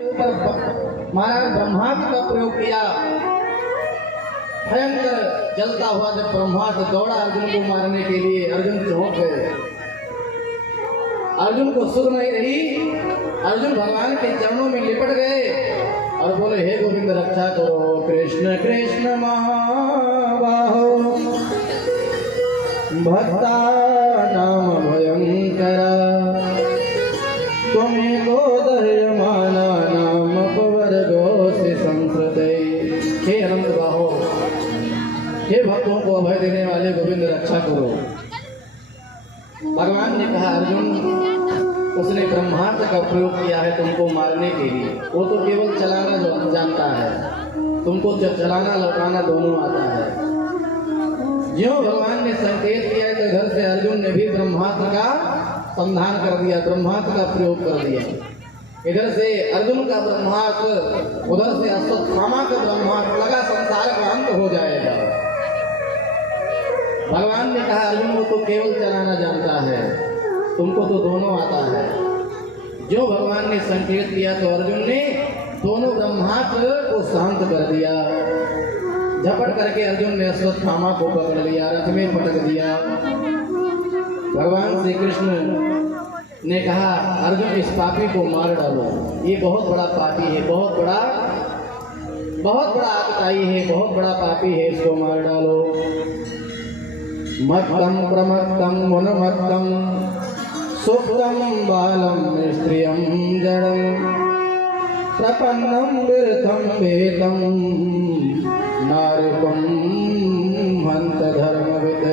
महाराज ब्रह्मास्त्र का प्रयोग किया। भयंकर जलता हुआ जब ब्रह्मास्त्र दौड़ा अर्जुन को मारने के लिए, अर्जुन चौंक गए। अर्जुन को सुध नहीं रही। अर्जुन भगवान के चरणों में लिपट गए और बोले, हे गोविंद रक्षा करो। कृष्ण कृष्ण महाबाहो भक्ता नाम भयंकरा त्वमेको दह्यमाना नाम अपवर्गो से संस्कृते। हे अनंत बाहो, हे भक्तों को अभय देने वाले गोविंद रक्षा करो। भगवान ने कहा, अर्जुन उसने ब्रह्मास्त्र का प्रयोग किया है तुमको मारने के लिए। वो तो केवल चलाना जानता है, तुमको चलाना लौटाना दोनों आता है। ज्यों भगवान ने संकेत किया तो इधर से अर्जुन ने भी ब्रह्मास्त्र का संधान कर दिया, ब्रह्मास्त्र का प्रयोग कर दिया। इधर से अर्जुन का ब्रह्मास्त्र, उधर से अश्वत्थामा का ब्रह्मास्त्र लगा, संसार का अंत हो जाएगा। भगवान ने कहा, अर्जुन को तो केवल चलाना जानता है, तुमको तो दोनों आता है। जो भगवान ने संकेत किया तो अर्जुन ने दोनों ब्रह्मास्त्र को शांत कर दिया। झपट करके अर्जुन ने अश्वत्थामा को पकड़ लिया, रथ में पटक दिया। भगवान श्री कृष्ण ने कहा, अर्जुन इस पापी को मार डालो, ये बहुत बड़ा पापी है, बहुत बड़ा आतताई है, बहुत बड़ा पापी है, इसको मार डालो। मत्तम प्रमत्तम मुनमत्तम सुप्तम बालम स्त्रियम जड़म प्रपन्नम विरथम वेदम नारकम हंत धर्मविद।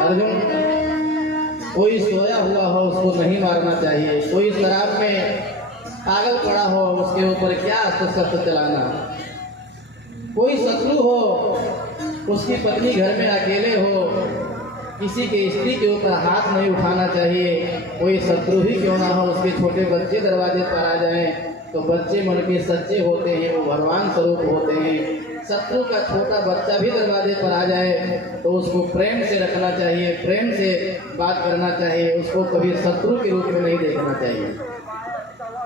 अर्जुन, कोई सोया हुआ हो उसको नहीं मारना चाहिए, कोई शराब में पागल पड़ा हो उसके ऊपर क्या अस्त्र चलाना, कोई शत्रु हो, उसकी पत्नी घर में अकेले हो, किसी के स्त्री के ऊपर हाथ नहीं उठाना चाहिए। कोई शत्रु ही क्यों ना हो, उसके छोटे बच्चे दरवाजे पर आ जाएं तो बच्चे मन के सच्चे होते हैं, वो भगवान स्वरूप होते हैं। शत्रु का छोटा बच्चा भी दरवाजे पर आ जाए तो उसको प्रेम से रखना चाहिए, प्रेम से बात करना चाहिए, उसको कभी शत्रु के रूप में नहीं देखना चाहिए,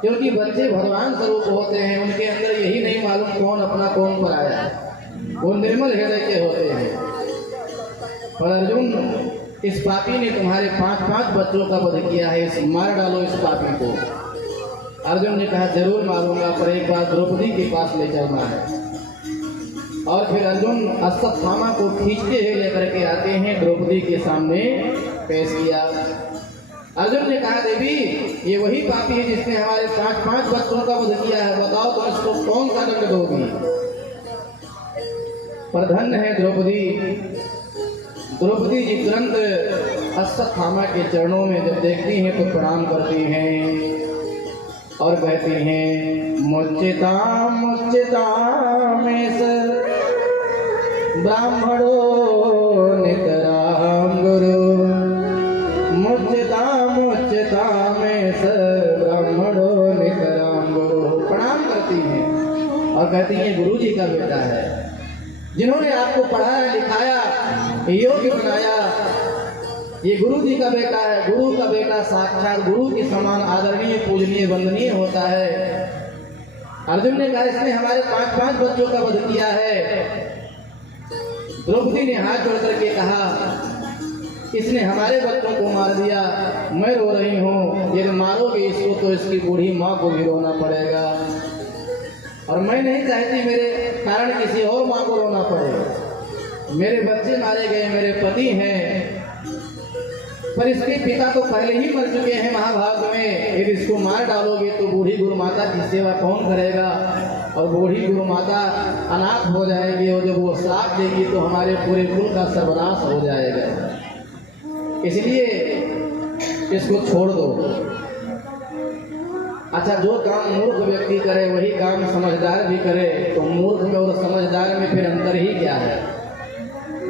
क्योंकि बच्चे भगवान स्वरूप होते हैं। उनके अंदर यही नहीं मालूम कौन अपना कौन पराया है, वो निर्मल हृदय के होते हैं। पर अर्जुन, इस पापी ने तुम्हारे 5 बच्चों का वध किया है, मार डालो इस पापी को। अर्जुन ने कहा, जरूर मारूंगा, पर एक बार द्रौपदी के पास ले चलना है। और फिर अर्जुन अश्वत्थामा को खींचते हुए लेकर के आते हैं, द्रौपदी के सामने पेश किया। अर्जुन ने कहा, देवी ये वही पापी है जिसने हमारे 5 बच्चों का वध किया है, बताओ तो इसको कौन सा दंड दोगी। पर धन्य है द्रौपदी। द्रौपदी जी तुरंत अश्वत्थामा के चरणों में जब देखती हैं तो प्रणाम करती हैं और कहती हैं, मुच्यताम मुच्यतामेष ब्राह्मणो नितराम गुरु, मुच्यताम मुच्यतामेष ब्राह्मणो नितराम गुरु। प्रणाम करती हैं और कहती हैं, गुरु जी का बेटा है, जिन्होंने आपको पढ़ाया लिखाया योग्य बनाया, ये गुरु जी का बेटा है। गुरु का बेटा साक्षात गुरु के समान आदरणीय, पूजनीय, वंदनीय होता है। अर्जुन ने कहा, इसने हमारे 5 बच्चों का वध किया है। द्रौपदी ने हाथ जोड़ करके कहा, इसने हमारे बच्चों को मार दिया, मैं रो रही हूँ, यदि मारोगे इसको तो इसकी बूढ़ी माँ को भी रोना पड़ेगा, और मैं नहीं चाहती मेरे कारण किसी और माँ को रोना पड़े। मेरे बच्चे मारे गए, मेरे पति हैं, पर इसके पिता तो पहले ही मर चुके हैं महाभारत में। यदि इसको मार डालोगे तो बूढ़ी गुरु माता की सेवा कौन करेगा, और बूढ़ी गुरु माता अनाथ हो जाएगी, और जब वो श्राप देगी तो हमारे पूरे कुल का सर्वनाश हो जाएगा। इसलिए इसको छोड़ दो। अच्छा, जो काम मूर्ख व्यक्ति करे वही काम समझदार भी करे, तो मूर्ख में और समझदार में फिर अंतर ही क्या है।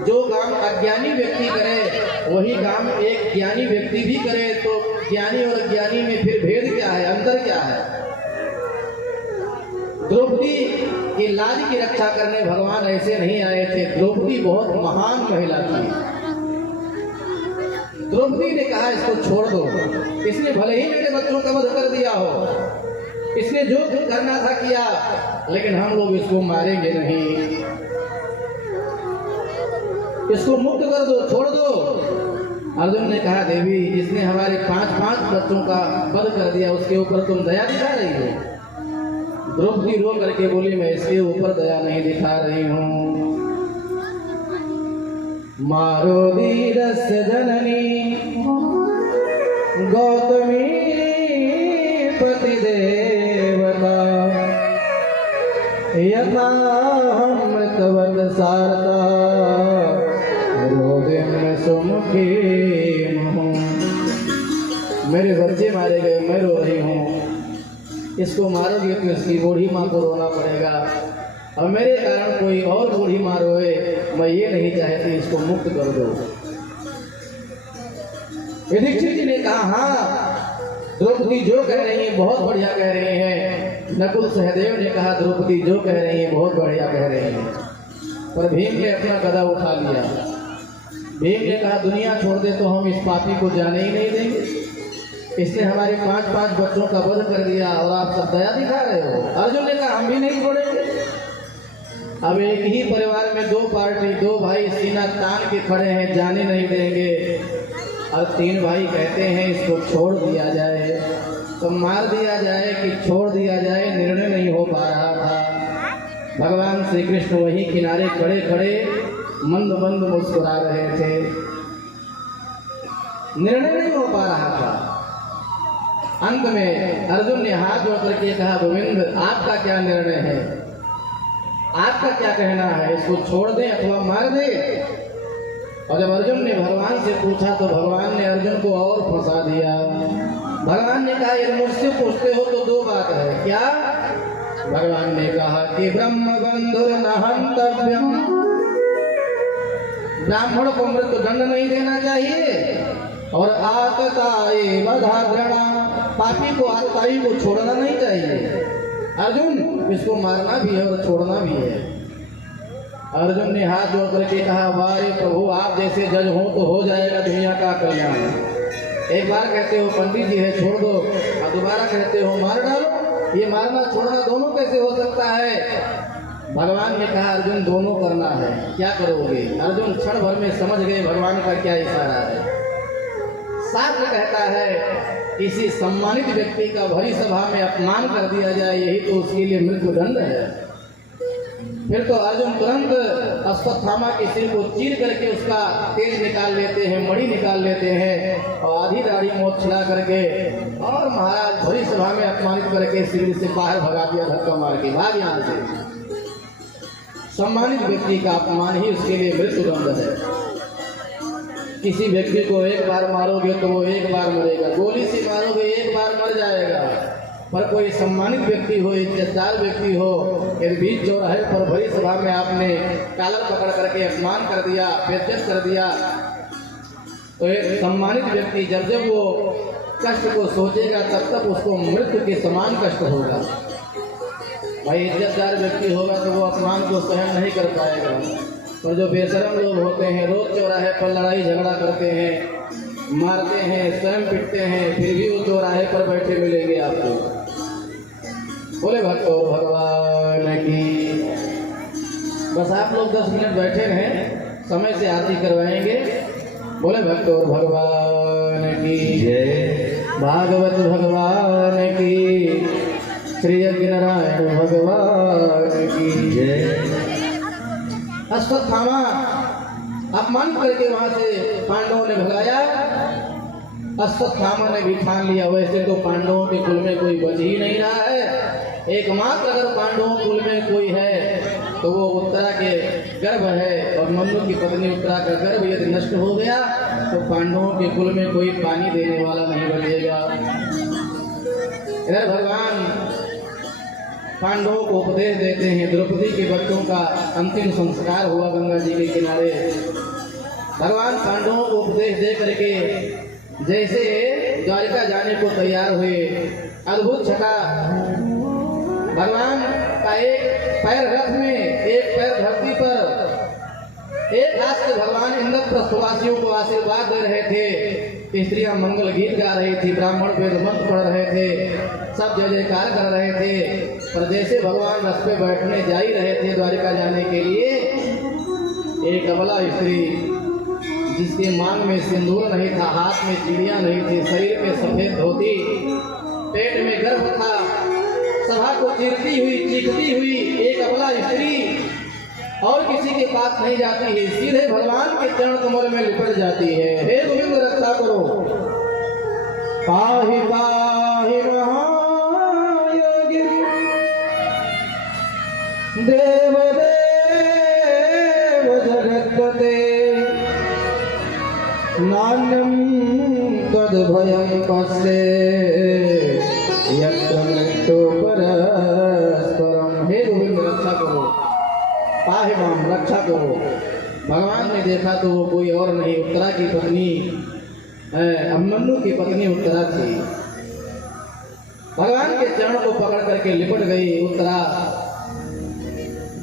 जो काम अज्ञानी व्यक्ति करे वही काम एक ज्ञानी व्यक्ति भी करे, तो ज्ञानी और अज्ञानी में फिर भेद क्या है, अंतर क्या है। द्रौपदी की लाज की रक्षा करने भगवान ऐसे नहीं आए थे। द्रौपदी बहुत महान महिला थी। द्रौपदी ने कहा, इसको छोड़ दो, इसने भले ही मेरे बच्चों का वध कर दिया हो, इसने जो कुछ करना था किया, लेकिन हम लोग इसको मारेंगे नहीं, इसको मुक्त कर दो, छोड़ दो। अर्जुन ने कहा देवी, जिसने हमारे 5 बच्चों का वध कर दिया उसके ऊपर तुम दया दिखा रही हो। द्रौपदी रो करके बोली, मैं इसके ऊपर दया नहीं दिखा रही हूँ। मारो धीरस्य जननी गौतमी पति देवता यथा अमृतवत सारता रोदिन सुमुखी। मेरे बच्चे मारे गए, मैं रो रही हूँ, इसको मारोगे तो इसकी बूढ़ी माँ को रोना पड़ेगा, और मेरे कारण कोई और बूढ़ी माँ रोए, मैं ये नहीं चाहती, इसको मुक्त कर दो। युधिष्ठिर जी ने कहा, हाँ द्रौपदी जो कह रही है बहुत बढ़िया कह रही है। नकुल सहदेव ने कहा, द्रौपदी जो कह रही है बहुत बढ़िया कह रही है। पर भीम ने अपना गदा उठा लिया। भीम ने कहा, दुनिया छोड़ दे तो हम इस पापी को जाने ही नहीं देंगे। इसने हमारे 5 बच्चों का वध कर दिया और आप सब दया दिखा रहे हो। अर्जुन ने कहा, हम भी नहीं छोड़ेंगे। अब एक ही परिवार में 2 पार्टी, 2 भाई सीना तान के खड़े हैं, जाने नहीं देंगे, और 3 भाई कहते हैं इसको छोड़ दिया जाए, तो मार दिया जाए कि छोड़ दिया जाए, निर्णय नहीं हो पा रहा था। भगवान श्री कृष्ण वहीं किनारे खड़े खड़े मंद मंद मुस्कुरा रहे थे, निर्णय नहीं हो पा रहा था। अंत में अर्जुन ने हाथ जोड़ करके कहा, गोविंद आपका क्या निर्णय है, आपका क्या कहना है, इसको छोड़ दें अथवा मार दें? और जब अर्जुन ने भगवान से पूछा तो भगवान ने अर्जुन को और फंसा दिया। भगवान ने कहा, यदि मुझसे पूछते हो तो 2 बात है। क्या? भगवान ने कहा कि ब्रह्म बंधुर न हंतव्यम, ब्राह्मण को मृत्यु दंड नहीं देना चाहिए, और आतताये वधाग्रणा, पापी को आतताई को छोड़ना नहीं चाहिए। अर्जुन, इसको मारना भी है और छोड़ना भी है। अर्जुन ने हाथ जोड़ करके कहा, वारे प्रभु आप जैसे जज हो तो हो जाएगा दुनिया का कल्याण। एक बार कहते हो पंडित जी है छोड़ दो, और दोबारा कहते हो मार डालो, ये मारना छोड़ना दोनों कैसे हो सकता है? भगवान ने कहा, अर्जुन दोनों करना है, क्या करोगे? अर्जुन क्षण भर में समझ गए भगवान का क्या इशारा है। शास्त्र कहता है किसी सम्मानित व्यक्ति का भरी सभा में अपमान कर दिया जाए, यही तो उसके लिए मृत्यु दंड है। फिर तो अर्जुन तुरंत अश्वत्थामा के सिर को चीर करके उसका तेज निकाल लेते हैं, मणि निकाल लेते हैं, और आधी दाढ़ी मोछ छिला करके, और महाराज भरी सभा में अपमानित करके सिर से बाहर भगा दिया, धक्का मार के भाग यहाँ से। सम्मानित व्यक्ति का अपमान ही उसके लिए मृत्यु दंड है। किसी व्यक्ति को एक बार मारोगे तो वो एक बार मरेगा, गोली से मारोगे एक बार मर जाएगा। पर कोई सम्मानित व्यक्ति हो, इज्जतदार व्यक्ति हो, यदि बीच चौराहे पर भरी सभा में आपने कॉलर पकड़ करके अपमान कर दिया, बेइज्जत कर दिया, तो एक सम्मानित व्यक्ति जब जब वो कष्ट को सोचेगा तब तक उसको मृत्यु के समान कष्ट होगा। भाई इज्जतदार व्यक्ति होगा तो वो अपमान को सहन नहीं कर पाएगा। और जो बेशरम लोग होते हैं, रोज चौराहे पर लड़ाई झगड़ा करते हैं, मारते हैं, स्वयं पिटते हैं, फिर भी वो चौराहे पर बैठे मिलेंगे आपको। बोले भक्तों भगवान की। बस आप लोग 10 मिनट बैठे रहें, समय से आरती करवाएंगे। बोले भक्तों भगवान की जय, भागवत भगवान की, श्री यज्ञ नारायण भगवान की जय। अश्वत्थामा अपमान करके वहां से पांडवों ने भगाया। अश्वत्थामा ने भी ठान लिया, वैसे तो पांडवों के कुल में कोई बच ही नहीं रहा है, एकमात्र अगर पांडवों कुल में कोई है तो वो उत्तरा के गर्भ है, और मनु की पत्नी उत्तरा का गर्भ यदि नष्ट हो गया तो पांडवों के कुल में कोई पानी देने वाला नहीं बचेगा। इधर भगवान पांडवों को उपदेश देते हैं। द्रौपदी के बच्चों का अंतिम संस्कार हुआ गंगा जी के किनारे। भगवान पांडवों को उपदेश दे करके जैसे द्वारिका जाने को तैयार हुए, अद्भुत छटा भगवान का एक पैर रथ में, एक पैर धरती पर, एक हाथ से भगवान इंद्रप्रस्थवासियों को आशीर्वाद दे रहे थे। स्त्रियां मंगल गीत गा रही थी, ब्राह्मण वेद मंत्र पढ़ रहे थे, सब जय जयकार कर रहे थे। पर जैसे भगवान रथ पे बैठने जा ही रहे थे द्वारिका जाने के लिए, एक अबला स्त्री जिसके मांग में सिंदूर नहीं था, हाथ में चिड़िया नहीं थी, शरीर पे सफेद धोती, पेट में गर्भ था, सभा को चीरती हुई चीखती हुई एक अबला स्त्री और किसी के पास नहीं जाती है, सीधे भगवान के चरण कमल में लिपट जाती है। हे गोविंद रक्षा करो, पाहि पाहि महायोगी देव देव जगत्पते नान्यं तद्भयं पश्ये यत्र मृत्यु परस्परम। हे गोविंद रक्षा करो, पाहि माम रक्षा करो। भगवान ने देखा तो वो कोई और नहीं, उत्तरा की पत्नी अभिमन्यु की पत्नी उत्तरा थी। भगवान के चरण को पकड़ करके लिपट गई उत्तरा।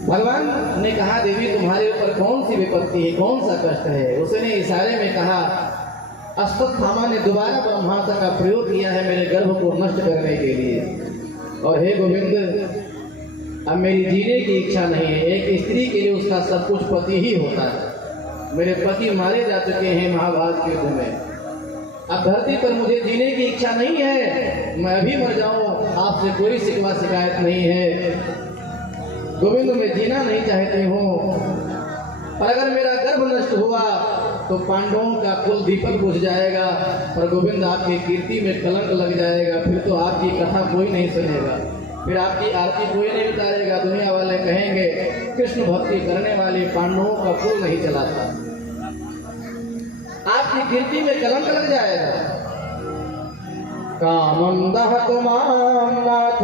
भगवान ने कहा, देवी तुम्हारे ऊपर कौन सी विपत्ति है, कौन सा कष्ट है? उसने इशारे में कहा। अश्वत्थामा ने दोबारा ब्रह्मास्त्र का प्रयोग किया है मेरे गर्भ को नष्ट करने के लिए। और हे गोविंद, अब मेरी जीने की इच्छा नहीं है। एक स्त्री के लिए उसका सब कुछ पति ही होता है। मेरे पति मारे जा चुके हैं महाभारत के युद्ध में, अब धरती पर मुझे जीने की इच्छा नहीं है, मैं अभी मर जाऊं, आपसे कोई शिकवा शिकायत नहीं है। गोविंद, मैं जीना नहीं चाहती हूँ, पर अगर मेरा गर्भ नष्ट हुआ तो पांडवों का कुल दीपक बुझ जाएगा, पर गोविंद आपकी कीर्ति में कलंक लग जाएगा, फिर तो आपकी कथा कोई नहीं सुनेगा, फिर आपकी आरती कोई नहीं उतारेगा। दुनिया वाले कहेंगे कृष्ण भक्ति करने वाले पांडवों का कुल नहीं चलाता, आपकी कीर्ति में कलंक लग जाएगा। कामं दहतु मां नाथ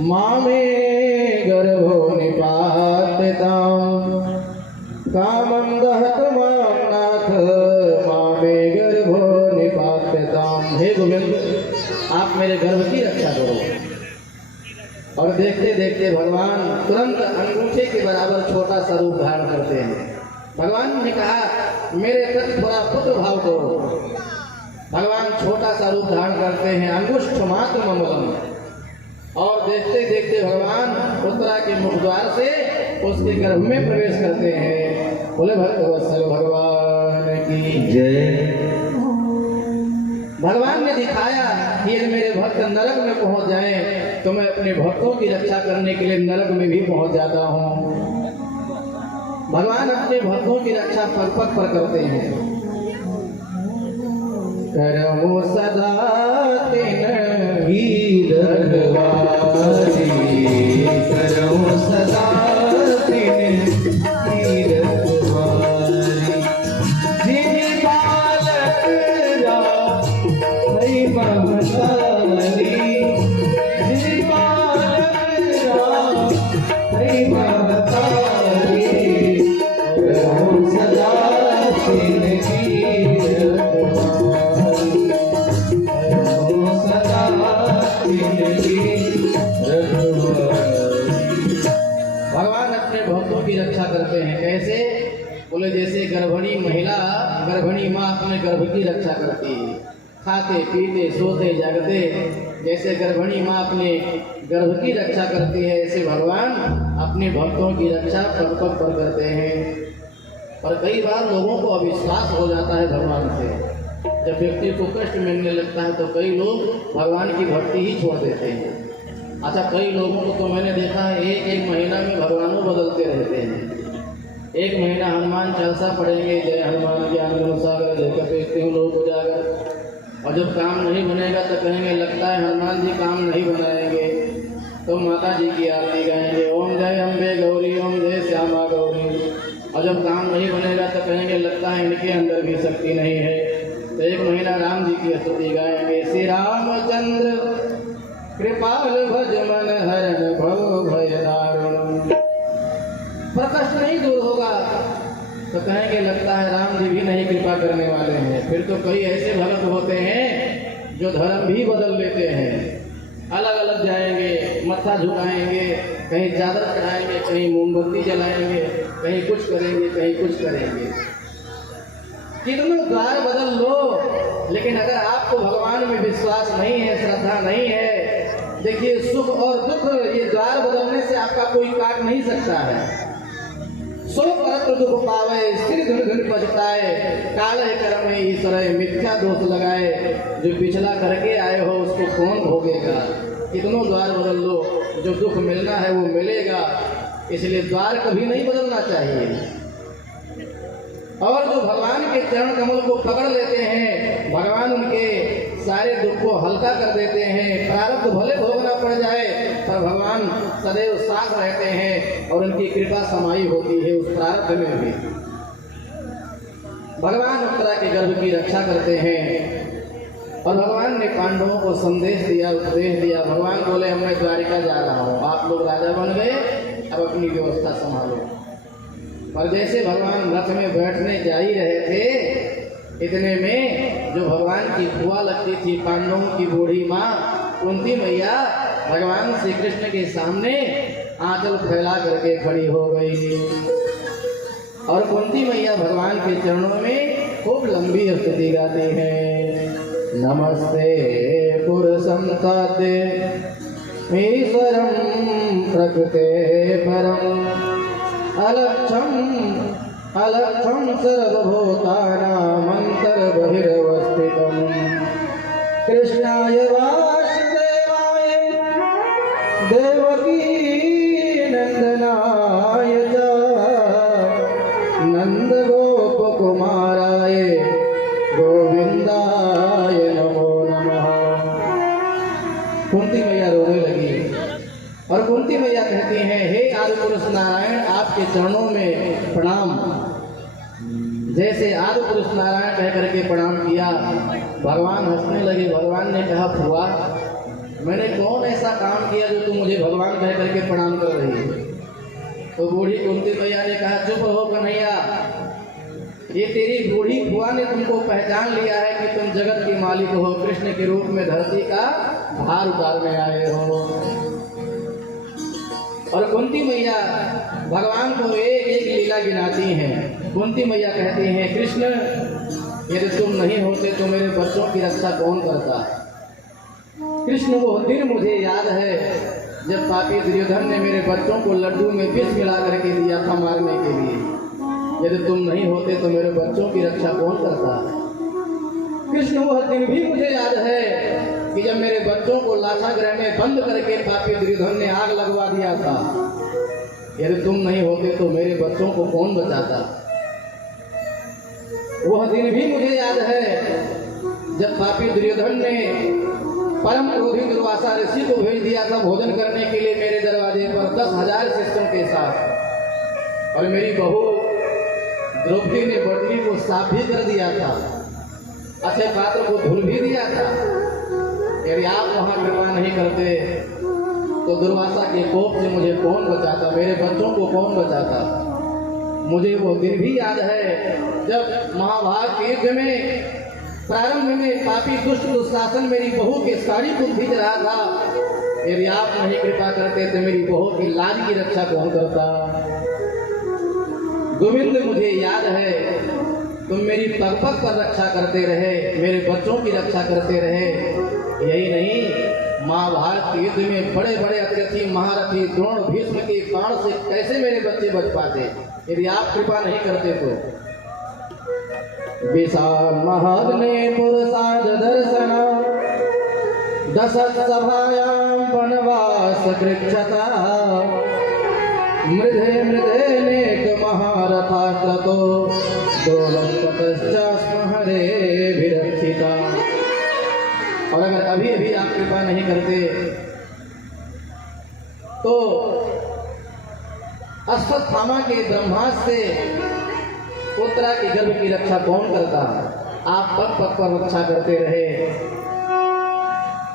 मामे गर्भो निपात्यताम्, कामं दहतु मां नाथ मामे गर्भो निपात्यताम्। हे गोविंद, आप मेरे गर्भ की रक्षा करो। और देखते देखते भगवान तुरंत अंगूठे के बराबर छोटा सा रूप धारण करते हैं। भगवान ने कहा, मेरे प्रति थोड़ा पुत्र भाव करो। भगवान छोटा सा रूप धारण करते हैं, अंगुष्ठ मात्र ममलम। और देखते देखते भगवान उत्तरा के मुख द्वार से उसके गर्भ में प्रवेश करते हैं। बोले भक्तवत्सल भगवान की जय। भगवान ने दिखाया कि यदि मेरे भक्त नरक में पहुंच जाएं तो मैं अपने भक्तों की रक्षा करने के लिए नरक में भी पहुंच जाता हूं। भगवान अपने भक्तों की रक्षा पग पर करते हैं। करहु सदा तिन ही रखवारी, करहु सदा तिन ही रखवारी, जिनि बालक राखै महतारी, जिनि बालक राखै महतारी, करहु सदा तिन ही रखवारी, करहु सदा तिन ही रखवारी। भगवान अपने भक्तों की रक्षा करते हैं। कैसे? बोले जैसे गर्भिणी महिला, गर्भिणी माँ अपने गर्भ की रक्षा करती है, खाते पीते सोते जागते, जैसे गर्भिणी माँ अपने गर्भ की रक्षा करती है, ऐसे भगवान अपने भक्तों की रक्षा पग पग पर करते हैं। और कई बार लोगों को अविश्वास हो जाता है भगवान से। जब व्यक्ति को कष्ट मिलने लगता है तो कई लोग भगवान की भक्ति ही छोड़ देते हैं। अच्छा, कई लोगों को तो मैंने देखा है एक महीना में भगवानों बदलते रहते हैं। एक महीना हनुमान चालीसा पढ़ेंगे, जय हनुमान ज्ञान गुण सागर जय कपीस लोग उजागर, और जब काम नहीं बनेगा तो कहेंगे लगता है हनुमान जी काम नहीं बनाएंगे, तो माता जी की आरती गाएंगे, ओम जय अम्बे गौरी ओम जय श्यामा गौरी। और जब काम नहीं बनेगा तो कहेंगे लगता है इनके अंदर भी शक्ति नहीं है, तो एक महीना राम जी की स्तुति गाएंगे, श्री रामचंद्र कृपाल भज मन हरण भव भय दारुण। पर कष्ट नहीं दूर होगा तो कहेंगे लगता है राम जी भी नहीं कृपा करने वाले हैं। फिर तो कई ऐसे भक्त होते हैं जो धर्म भी बदल लेते हैं, अलग अलग जाएंगे, मत्था झुकाएंगे, कहीं चादर चढ़ाएंगे, कहीं मोमबत्ती जलाएंगे, कहीं कुछ करेंगे, कहीं कुछ करेंगे। कितने द्वार बदल लो, लेकिन अगर आपको भगवान में विश्वास नहीं है, श्रद्धा नहीं है, देखिए सुख और दुख ये द्वार बदलने से आपका कोई काट नहीं सकता है। सो परत्र दुख पावे, स्थिर धुन धुन बजताए, काले कर्म ईश्वर मिथ्या दोष लगाए। जो पिछला करके आए हो उसको कौन भोगेगा। कितनों द्वार बदल लो, जो दुख मिलना है वो मिलेगा। इसलिए द्वार कभी नहीं बदलना चाहिए। और जो भगवान के चरण कमल को पकड़ लेते हैं, भगवान उनके सारे दुख को हल्का कर देते हैं। प्रारब्ध भले भोगना पड़ जाए पर भगवान सदैव साथ रहते हैं और उनकी कृपा समाई होती है उस प्रारब्ध में भी। भगवान उत्तरा के गर्भ की रक्षा करते हैं और भगवान ने पांडवों को संदेश दिया, उपदेश दिया। भगवान बोले अब मैं द्वारिका जा रहा हूँ, आप लोग राजा बन गए, अब अपनी व्यवस्था संभालो। और जैसे भगवान रथ में बैठने जा ही रहे थे, इतने में जो भगवान की फुआ लगती थी पांडवों की बूढ़ी माँ कुंती मैया भगवान श्री कृष्ण के सामने आंचल फैला करके खड़ी हो गई। और कुंती मैया भगवान के चरणों में खूब लंबी स्तुति गाती है। नमस्ते पुरुषं तत् ईश्वरं प्रकृते परम् अलक्षम सर्वभूतानामन्तर्बहिरवस्थितम् कृष्णाय वासुदेवाय देवकी नंदनाय च नंदगोपकुमाराय गोविंदाय नमो नमः। कुंती मैया रोने लगी और कुंती मैया कहती हैं, हे आदिपुरुष नारायण, आपके चरणों में प्रणाम। जैसे आदिपुरुष नारायण कह करके प्रणाम किया, भगवान हंसने लगे। भगवान ने कहा, फुआ मैंने कौन ऐसा काम किया जो तुम मुझे भगवान कह करके प्रणाम कर रही है। तो बूढ़ी कुंती मैया ने कहा, चुप हो कन्हैया, ये तेरी बूढ़ी फुआ ने तुमको पहचान लिया है कि तुम जगत के मालिक हो, कृष्ण के रूप में धरती का भार उतारने आए हो। और कुंती मैया भगवान को एक एक लीला गिनाती हैं। कुंती मैया कहती हैं, कृष्ण यदि तुम नहीं होते तो मेरे बच्चों की रक्षा कौन करता। कृष्ण वो दिन मुझे याद है जब पापी दुर्योधन ने मेरे बच्चों को लड्डू में विष मिला करके दिया था मारने के लिए। यदि तुम नहीं होते तो मेरे बच्चों की रक्षा कौन करता। कृष्ण वह दिन भी मुझे याद है कि जब मेरे बच्चों को लाशागृह में बंद करके पापी दुर्योधन ने आग लगवा दिया था। यदि तुम नहीं होते तो मेरे बच्चों को कौन बचाता। वह दिन भी मुझे याद है जब पापी दुर्योधन ने परम क्रोधी दुर्वासा ऋषि को भेज दिया था भोजन करने के लिए मेरे दरवाजे पर 10,000 शिष्यों के साथ, और मेरी बहू द्रौपदी ने बटली को साफ भी कर दिया था, अच्छे पात्र को धुल भी दिया था। यदि आप वहां कृपा नहीं करते तो दुर्वासा के कोप से मुझे कौन बचाता, मेरे बच्चों को कौन बचाता। मुझे वो दिन भी याद है जब महाभारत के युद्ध में प्रारंभ में पापी दुष्ट दुशासन मेरी बहू के साड़ी को खींच रहा था। यदि आप नहीं कृपा करते तो मेरी बहू की लाज की रक्षा कौन करता। गोविंद मुझे याद है तुम मेरी पग पग पर रक्षा करते रहे, मेरे बच्चों की रक्षा करते रहे। यही नहीं, महाभारत के युद्ध में बड़े बड़े अतिरथी महारथी द्रोण भीष्म के बाण से कैसे मेरे बच्चे बच पाते यदि आप कृपा नहीं करते तो। विशाल महाग्ने पुरुषाद दर्शन दशसभायां वनवास कृच्छता मृधे मृधे नेक महारथास्त्रतो दोलस्ततश्चास्म हरे विरक्षिता। और अगर अभी अभी आप कृपा नहीं करते तो अश्वत्थामा के ब्रह्मास्त्र से उत्तरा के गर्भ की रक्षा कौन करता। आप पग पग पर रक्षा करते रहे।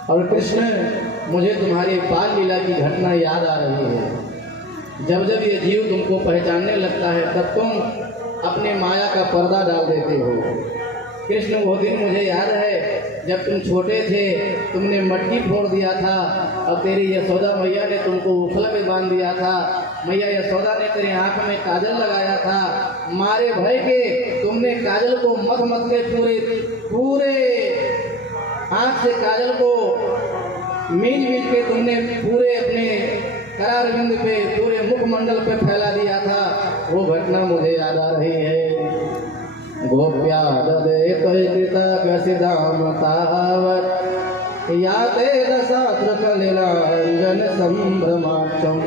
और कृष्ण मुझे तुम्हारी बाल लीला की घटना याद आ रही है। जब जब ये जीव तुमको पहचानने लगता है तब तुम अपने माया का पर्दा डाल देते हो। कृष्ण वो दिन मुझे याद है जब तुम छोटे थे, तुमने मटकी फोड़ दिया था और तेरी यशोदा मैया ने तुमको उखल में बांध दिया था। मैया यशोदा ने तेरी आंख में काजल लगाया था। मारे भय के तुमने काजल को मथ मथ के पूरे आंख से काजल को मील के तुमने पूरे अपने करारविंद पे, पूरे मुखमंडल पे फैला दिया था। वो घटना मुझे याद आ रही है। गोप्या ददे कृतकसिदाम तावत् याते दशात्र कलिलांजन संभ्रमाक्षम।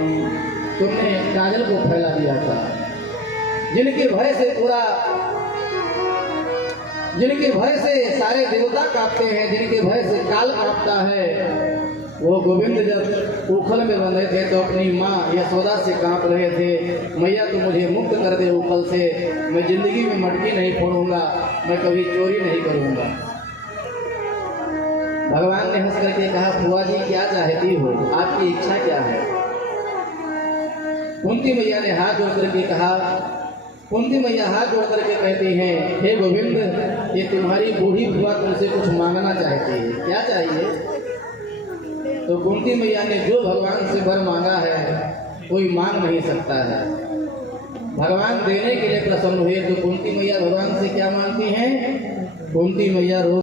तुमने काजल को फैला दिया था। जिनके भय से सारे देवता कांपते हैं, जिनके भय से काल कांपता है, वो गोविंद जब उखल में बंधे थे तो अपनी माँ यशोदा से कांप रहे थे। मैया तो मुझे मुक्त कर दे उखल से, मैं जिंदगी में मटकी नहीं फोड़ूंगा, मैं कभी चोरी नहीं करूंगा। भगवान ने हंस करके कहा, फुआ जी क्या चाहती हो, आपकी इच्छा क्या है? कुंती मैया ने हाथ जोड़ करके कहा, कुंती मैया हाथ जोड़ करके कहती हैं, हे गोविंद, ये तुम्हारी बूढ़ी फुआ तुमसे कुछ मांगना चाहती है, क्या चाहिए? तो कुंती मैया ने जो भगवान से वर मांगा है कोई मांग नहीं सकता है। भगवान देने के लिए प्रसन्न हुए। तो कुंती मैया भगवान से क्या मांगती हैं? कुंती मैया